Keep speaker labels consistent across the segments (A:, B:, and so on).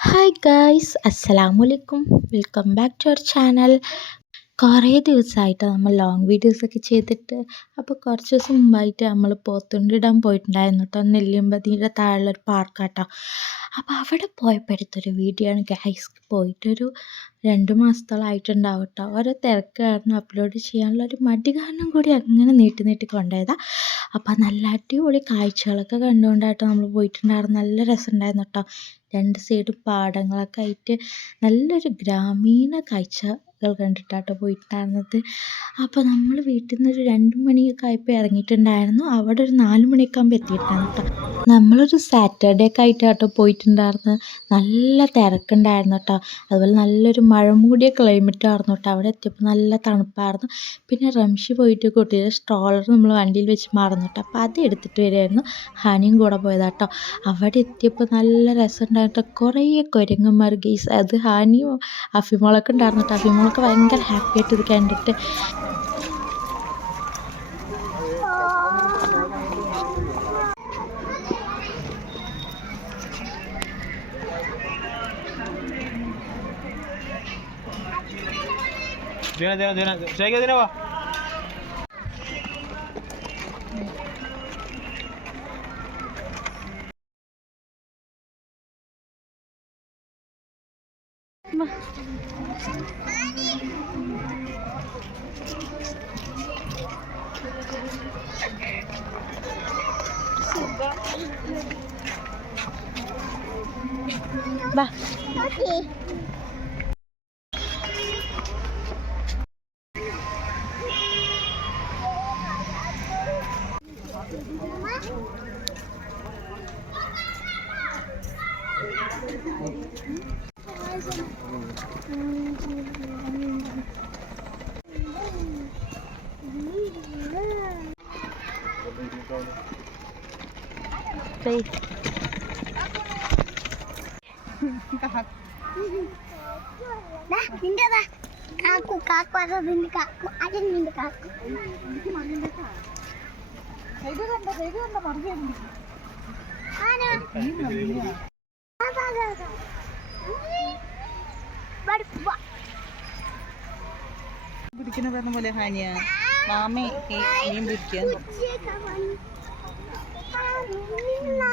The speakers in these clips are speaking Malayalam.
A: ഹായ് ഗായ്സ് അസ്സലാമു അലൈക്കും welcome back to our channel കുറേ ദിവസമായിട്ട് നമ്മൾ ലോങ് വീഡിയോസൊക്കെ ചെയ്തിട്ട് അപ്പോൾ കുറച്ച് ദിവസം മുമ്പായിട്ട് നമ്മൾ പോത്തുണ്ടിടാൻ പോയിട്ടുണ്ടായിരുന്നു കേട്ടോ നെല്ലിയമ്പതിയുടെ താഴെയുള്ളൊരു പാർക്കാട്ടോ അപ്പോൾ അവിടെ പോയപ്പോഴത്തൊരു വീഡിയോ ആണ്. ഗായ്സ് പോയിട്ടൊരു രണ്ട് മാസത്തോളമായിട്ടുണ്ടാവും കേട്ടോ ഓരോ തിരക്ക് കാരണം അപ്ലോഡ് ചെയ്യാനുള്ള ഒരു മടി കാരണം കൂടി അങ്ങനെ നീട്ടി നീട്ടി കൊണ്ടുപോയതാണ് അപ്പോൾ നല്ല അടിപൊളി കാഴ്ചകളൊക്കെ കണ്ടുകൊണ്ടാട്ടോ നമ്മൾ പോയിട്ടുണ്ടായിരുന്നു. നല്ല രസമുണ്ടായിരുന്നു കേട്ടോ രണ്ട് സൈഡും പാടങ്ങളൊക്കെ ആയിട്ട് നല്ലൊരു ഗ്രാമീണ കാഴ്ചകൾ കണ്ടിട്ടാട്ടോ പോയിട്ടുണ്ടായിരുന്നത്. അപ്പോൾ നമ്മൾ വീട്ടിൽ നിന്ന് ഒരു രണ്ട് മണിയൊക്കെ ആയപ്പോൾ ഇറങ്ങിയിട്ടുണ്ടായിരുന്നു. അവിടെ ഒരു നാല് മണിയൊക്കെ ആകുമ്പോൾ എത്തിയിട്ടുണ്ടായിരുന്നു കേട്ടോ നമ്മളൊരു സാറ്റർഡേ ഒക്കെ ആയിട്ടാട്ടോ പോയിട്ടുണ്ടായിരുന്നത്. നല്ല തിരക്കുണ്ടായിരുന്നു കേട്ടോ അതുപോലെ നല്ലൊരു മഴ മൂടിയ ക്ലൈമറ്റ് ആയിരുന്നു കേട്ടോ അവിടെ എത്തിയപ്പോൾ നല്ല തണുപ്പായിരുന്നു. പിന്നെ റംഷി പോയിട്ട് കുട്ടിയുടെ സ്ട്രോളർ നമ്മൾ വണ്ടിയിൽ വെച്ച് മാറുന്നു കേട്ടോ അപ്പോൾ അത് എടുത്തിട്ട് വരുമായിരുന്നു ഹണിയും കൂടെ പോയതാട്ടോ അവിടെ എത്തിയപ്പോൾ നല്ല രസമുണ്ടായിരുന്നു കുറേ കുരങ്ങന്മാർ ഗീസ് അത് ഹാനിയും അഫിമോളൊക്കെ ഉണ്ടായിരുന്നു കേട്ടോ അഫിമോളൊക്കെ ഭയങ്കര ഹാപ്പി ആയിട്ട് ഇത് കണ്ടിട്ട്
B: देना देना देना चाहिए क्या देना वहाँ Ba.
A: Okay. Play.
C: minta dah. Kaku, kaku, aku minta kaku. Aja minta kaku. Saya kan, saya kan, Mana? Ini mana? Apa.
D: പിടിക്കുന്ന പറഞ്ഞ പോലെ ഹാനിയ. മാമി ഈ മീൻ പിടിക്കാൻ
C: Kucing kawan. Nina.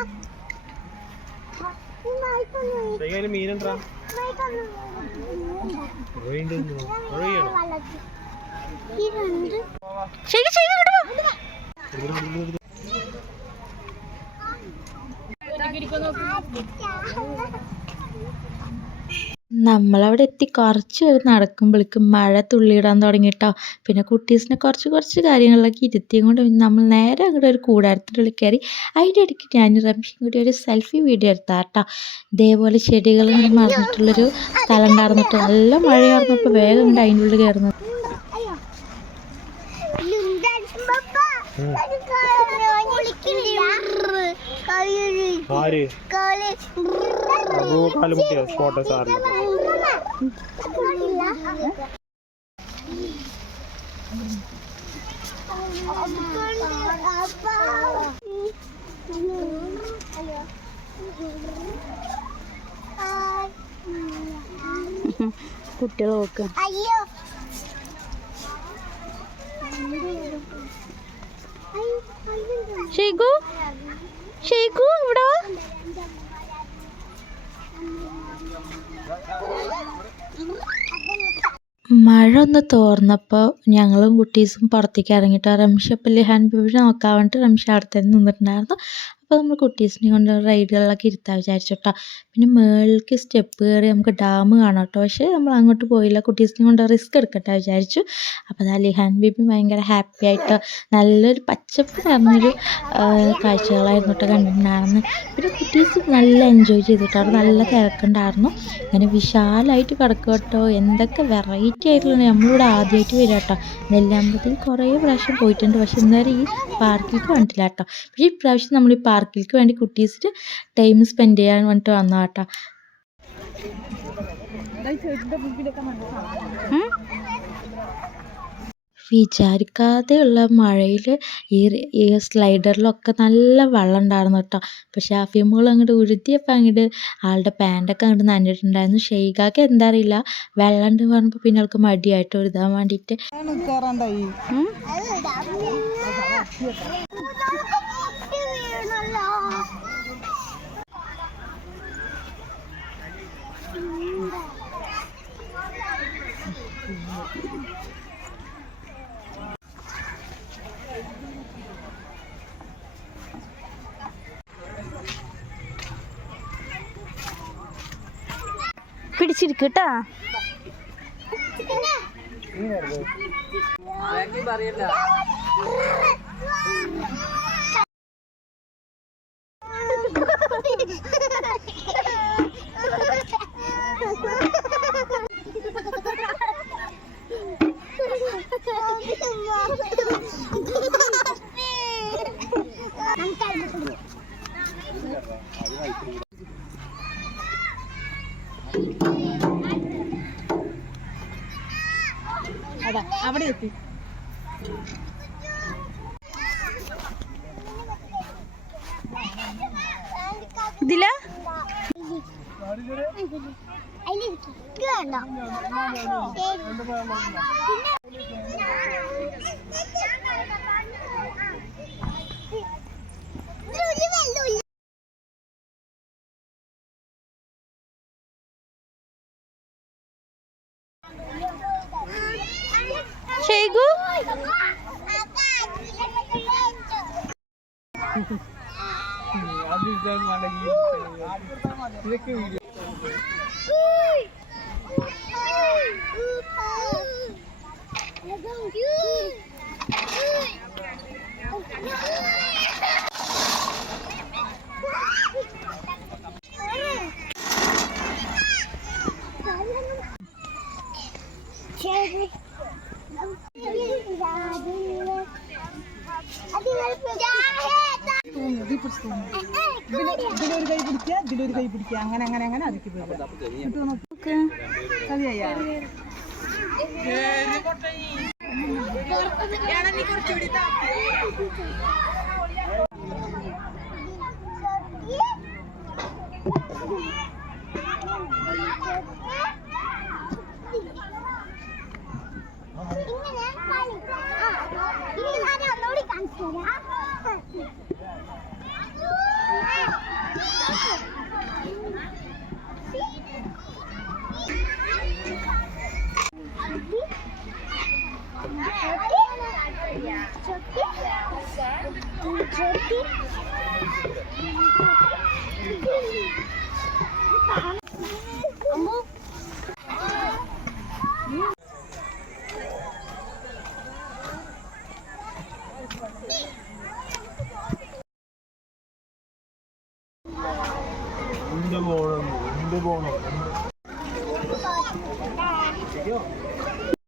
C: Nina
A: നമ്മളവിടെ എത്തി കുറച്ച് പേര് നടക്കുമ്പോഴേക്കും മഴ തുള്ളിയിടാൻ തുടങ്ങി കേട്ടോ പിന്നെ കുട്ടീസിനെ കുറച്ച് കുറച്ച് കാര്യങ്ങളിലൊക്കെ ഇരുത്തിയും കൊണ്ട് പിന്നെ നമ്മൾ നേരെ അങ്ങോട്ട് ഒരു കൂടാരത്തിന്റെ ഉള്ളിൽ കയറി അതിന്റെ ഇടയ്ക്ക് ഞാൻ റംഷിയും കൂടി ഒരു സെൽഫി വീഡിയോ എടുത്താ കേട്ടോ ഇതേപോലെ ചെടികൾ മറന്നിട്ടുള്ളൊരു സ്ഥലം ഉണ്ടായിരുന്നു കേട്ടോ നല്ല മഴയായിരുന്നപ്പോൾ വേഗം ഉണ്ട് അതിന്റെ ഉള്ളിൽ കയറുന്നു
B: ആര് അബു കാലുമുട്ടിയോ സ്പോട്ട് സാറിന്.
A: കുട്ടികൾ നോക്ക്.
C: Ayo.
A: ഷെയ്ഖു ഷെയ്ഖു ഇവിടെ വാ. മഴ ഒന്ന് തോർന്നപ്പോൾ ഞങ്ങളും കുട്ടീസും പുറത്തേക്ക് ഇറങ്ങിയിട്ട് റംഷ അപ്പം ലിഹാൻ ബേബിനെ നോക്കാൻ വേണ്ടിയിട്ട് റംഷ അവിടെ തന്നെ നിന്നിട്ടുണ്ടായിരുന്നു അപ്പോൾ നമ്മൾ കുട്ടീസിനെ കൊണ്ട് റൈഡുകളിലൊക്കെ ഇരുത്താൻ വിചാരിച്ചു കേട്ടോ പിന്നെ മേളിലേക്ക് സ്റ്റെപ്പ് കയറി നമുക്ക് ഡാം കാണാം കേട്ടോ. പക്ഷേ നമ്മൾ അങ്ങോട്ട് പോയില്ല. കുട്ടീസിനെ കൊണ്ട് റിസ്ക് എടുക്കട്ടെ വിചാരിച്ചു. അപ്പോൾ അത് ലിഹാൻ ബേബി ഭയങ്കര ഹാപ്പി ആയിട്ട് നല്ലൊരു പച്ചപ്പ് നിറഞ്ഞൊരു കാഴ്ചകളായിരുന്നു കേട്ടോ കണ്ടിട്ടുണ്ടായിരുന്നു. പിന്നെ കുട്ടീസ് നല്ല എൻജോയ് ചെയ്തിട്ടോ. അവിടെ നല്ല തിരക്കുണ്ടായിരുന്നു. അങ്ങനെ വിശാലമായിട്ട് കിടക്കുക കേട്ടോ. എന്തൊക്കെ വെറൈറ്റി ആയിട്ടുള്ള നമ്മളിവിടെ ആദ്യമായിട്ട് വരിക കേട്ടോ. നെല്ലാമ്പതിൽ കുറേ പ്രാവശ്യം പോയിട്ടുണ്ട്. പക്ഷെ ഇന്നേരം ഈ പാർക്കിലേക്ക് കണ്ടില്ല കേട്ടോ. പക്ഷേ ഇപ്രാവശ്യം നമ്മൾ ഈ പാർക്കിലേക്ക് വേണ്ടി കുട്ടീസിന് ടൈം സ്പെൻഡ് ചെയ്യാൻ വേണ്ടിയിട്ട് വന്നതാ കേട്ടോ വിചാരിക്കാതെയുള്ള മഴയിൽ ഈ ഈ സ്ലൈഡറിലൊക്കെ നല്ല വെള്ളം ഉണ്ടായിരുന്നു കേട്ടോ പക്ഷെ അഫീമുകൾ അങ്ങോട്ട് ഉരുത്തിയപ്പോൾ അങ്ങോട്ട് ആളുടെ പാന്റൊക്കെ അങ്ങോട്ട് നനഞ്ഞിട്ടുണ്ടായിരുന്നു. ഷെയ്ഖാക്ക് എന്താ അറിയില്ല വെള്ളം ഉണ്ട് പറഞ്ഞപ്പോൾ പിന്നെ ആൾക്ക് മടിയായിട്ട് ഒരുതാൻ വേണ്ടിയിട്ട്
E: പിടിച്ചിരിക്കട്ടാ
C: നമുക്കത്
D: എത്തി
E: ഇതില?
C: വേണ്ട. പിന്നെ
E: ಡ್ಯಾನ್ಸ್
C: ಮಾಡಂಗಿ ಇದಕ್ಕೆ ವಿಡಿಯೋ Cherry.
D: Ada ഇതിലൊരു കൈ പിടിക്കുക ഇതിലൊരു കൈ പിടിക്കുക അങ്ങനെ അങ്ങനെ അങ്ങനെ അതിക്ക് പോവുക മതിയാ
C: ഇങ്ങനെ കളി ആ ഇനി ഞാൻ ഒന്നുകൂടി കാണിച്ചു തരാം അമ്മു
B: എന്ത് പോകണം എന്ത് പോകണം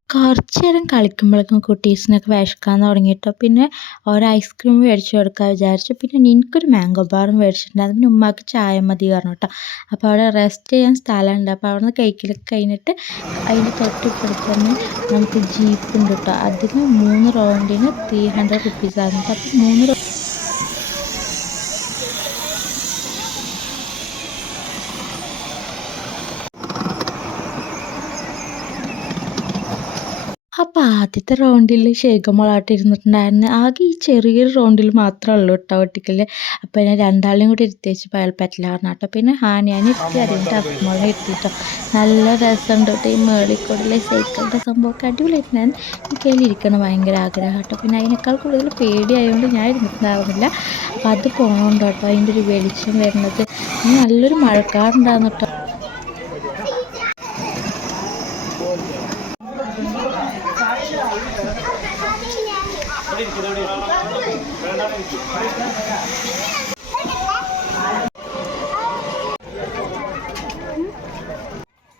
A: കുറച്ച് നേരം കളിക്കുമ്പോഴേക്കും കുട്ടീസിനൊക്കെ വിശക്കാൻ തുടങ്ങിയിട്ടോ. പിന്നെ ഒരു ഐസ്ക്രീം മേടിച്ച് കൊടുക്കാൻ വിചാരിച്ചു. പിന്നെ എനിക്കൊരു മാംഗോ ബാറും മേടിച്ചിട്ടുണ്ടായിരുന്നു പിന്നെ ഉമ്മാക്ക് ചായ മതി പറഞ്ഞു കേട്ടോ അപ്പോൾ അവിടെ റെസ്റ്റ് ചെയ്യാൻ സ്ഥലമുണ്ട്. അപ്പോൾ അവിടെ നിന്ന് കഴിക്കലൊക്കെ കഴിഞ്ഞിട്ട് അതിന്റെ തൊട്ടിപ്പുറത്ത് തന്നെ നമുക്ക് ജീപ്പ് ഉണ്ട് കേട്ടോ അതിന് മൂന്ന് റൗണ്ടിന് ത്രീ ഹൺഡ്രഡ് റുപ്പീസ് ആയിരുന്നു അപ്പോൾ മൂന്ന് അപ്പോൾ ആദ്യത്തെ റൗണ്ടിൽ ശേഖമോളായിട്ട് ഇരുന്നിട്ടുണ്ടായിരുന്നു. ആകെ ഈ ചെറിയൊരു റൗണ്ടിൽ മാത്രമേ ഉള്ളൂ കേട്ടോ ഒട്ടിക്കൽ അപ്പോൾ ഞാൻ രണ്ടാളെയും കൂടി ഇരുത്തി പോയാൽ പറ്റില്ല പറ്റില്ലായിരുന്നു കേട്ടോ പിന്നെ ഹാനിയാനെ ഇരുത്തി അതിന്റെ അഫ്മോളെ ഇരുത്തിട്ടോ നല്ല രസമുണ്ട് കേട്ടോ ഈ മേളിക്കൂടിലെ സൈക്കിളിന്റെ സംഭവമൊക്കെ. അടിപൊളിയായിട്ട് എനിക്ക് അതിൽ ഇരിക്കണം ഭയങ്കര ആഗ്രഹം കേട്ടോ പിന്നെ അതിനേക്കാൾ കൂടുതൽ പേടിയായതുകൊണ്ട് ഞാൻ ഇരുന്നിട്ടുണ്ടാവുന്നില്ല അപ്പോൾ അത് പോകണമുണ്ട് കേട്ടോ അതിന്റെ ഒരു വെളിച്ചം വരുന്നത് നല്ലൊരു മഴക്കാറുണ്ടായിരുന്നു കേട്ടോ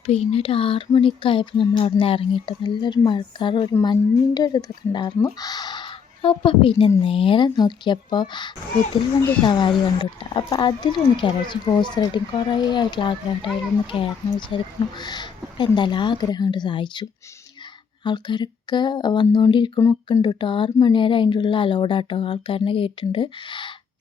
A: പിന്നെ ഒരു ആറ് മണിയൊക്കെ ആയപ്പോൾ നമ്മൾ അവിടെ നിന്ന് ഇറങ്ങിയിട്ട് നല്ലൊരു മഴക്കാറ് ഒരു മഞ്ഞിന്റെ ഒരു ഇതൊക്കെ ഉണ്ടായിരുന്നു. അപ്പോൾ പിന്നെ നേരെ നോക്കിയപ്പോൾ കുതിരവണ്ടി വണ്ടി സവാരി കണ്ടുവിട്ട അപ്പോൾ അതിലൊന്ന് കയറിച്ചു ഹോഴ്സ് റൈഡിങ് കുറേ ആയിട്ടുള്ള ആഗ്രഹമായിട്ട് അതിലൊന്ന് കയറണം വിചാരിക്കണം അപ്പോൾ എന്തായാലും ആഗ്രഹം കൊണ്ട് സഹായിച്ചു. ആൾക്കാരൊക്കെ വന്നുകൊണ്ടിരിക്കണമൊക്കെ ഉണ്ട് കേട്ടോ. ആറ് മണി വരെ അതിന്റെ ഉള്ളിൽ അലൗഡാട്ടോ ആൾക്കാരനെ കയറ്റുന്നുണ്ട്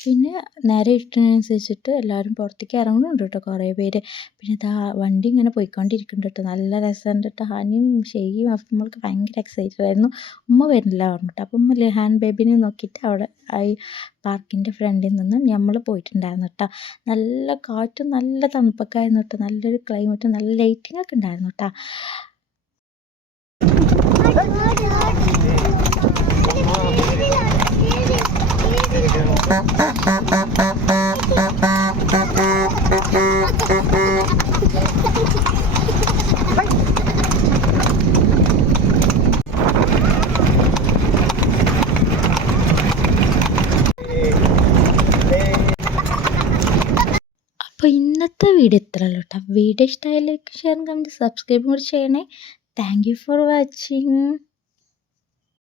A: പിന്നെ നേരെ ഇരുട്ടിനനുസരിച്ചിട്ട് എല്ലാവരും പുറത്തേക്ക് ഇറങ്ങുന്നുണ്ട് കേട്ടോ കുറേ പേര്. പിന്നെ ഇതാ വണ്ടി ഇങ്ങനെ പോയിക്കൊണ്ടിരിക്കുന്നുണ്ട് കേട്ടോ. നല്ല രസമുണ്ട് കേട്ടോ. ഹനിയും ഷെയ്യും അഫ്മൾക്ക് ഭയങ്കര എക്സൈറ്റഡ് ആയിരുന്നു. ഉമ്മ വരുന്നില്ല പറഞ്ഞിട്ട് അപ്പം ഉമ്മ ലെഹാൻ ബേബിനെ നോക്കിയിട്ട് അവിടെ ഈ പാർക്കിന്റെ ഫ്രണ്ടിൽ നിന്ന് നമ്മൾ പോയിട്ടുണ്ടായിരുന്നു കേട്ടോ. നല്ല കാറ്റും നല്ല തണുപ്പൊക്കെ കേട്ടോ. നല്ലൊരു ക്ലൈമറ്റും നല്ല ലൈറ്റിംഗ് ഒക്കെ ഉണ്ടായിരുന്നു കേട്ടോ. അപ്പോൾ ഇന്നത്തെ വീഡിയോ ഇത്ര ഉള്ളൂ കേട്ടോ വീഡിയോ ഇഷ്ടമായി ലൈക്ക് ഷെയർ കമൻറ്റ് സബ്സ്ക്രൈബ് കൂടി ചെയ്യണേ താങ്ക് യു ഫോർ വാച്ചിങ്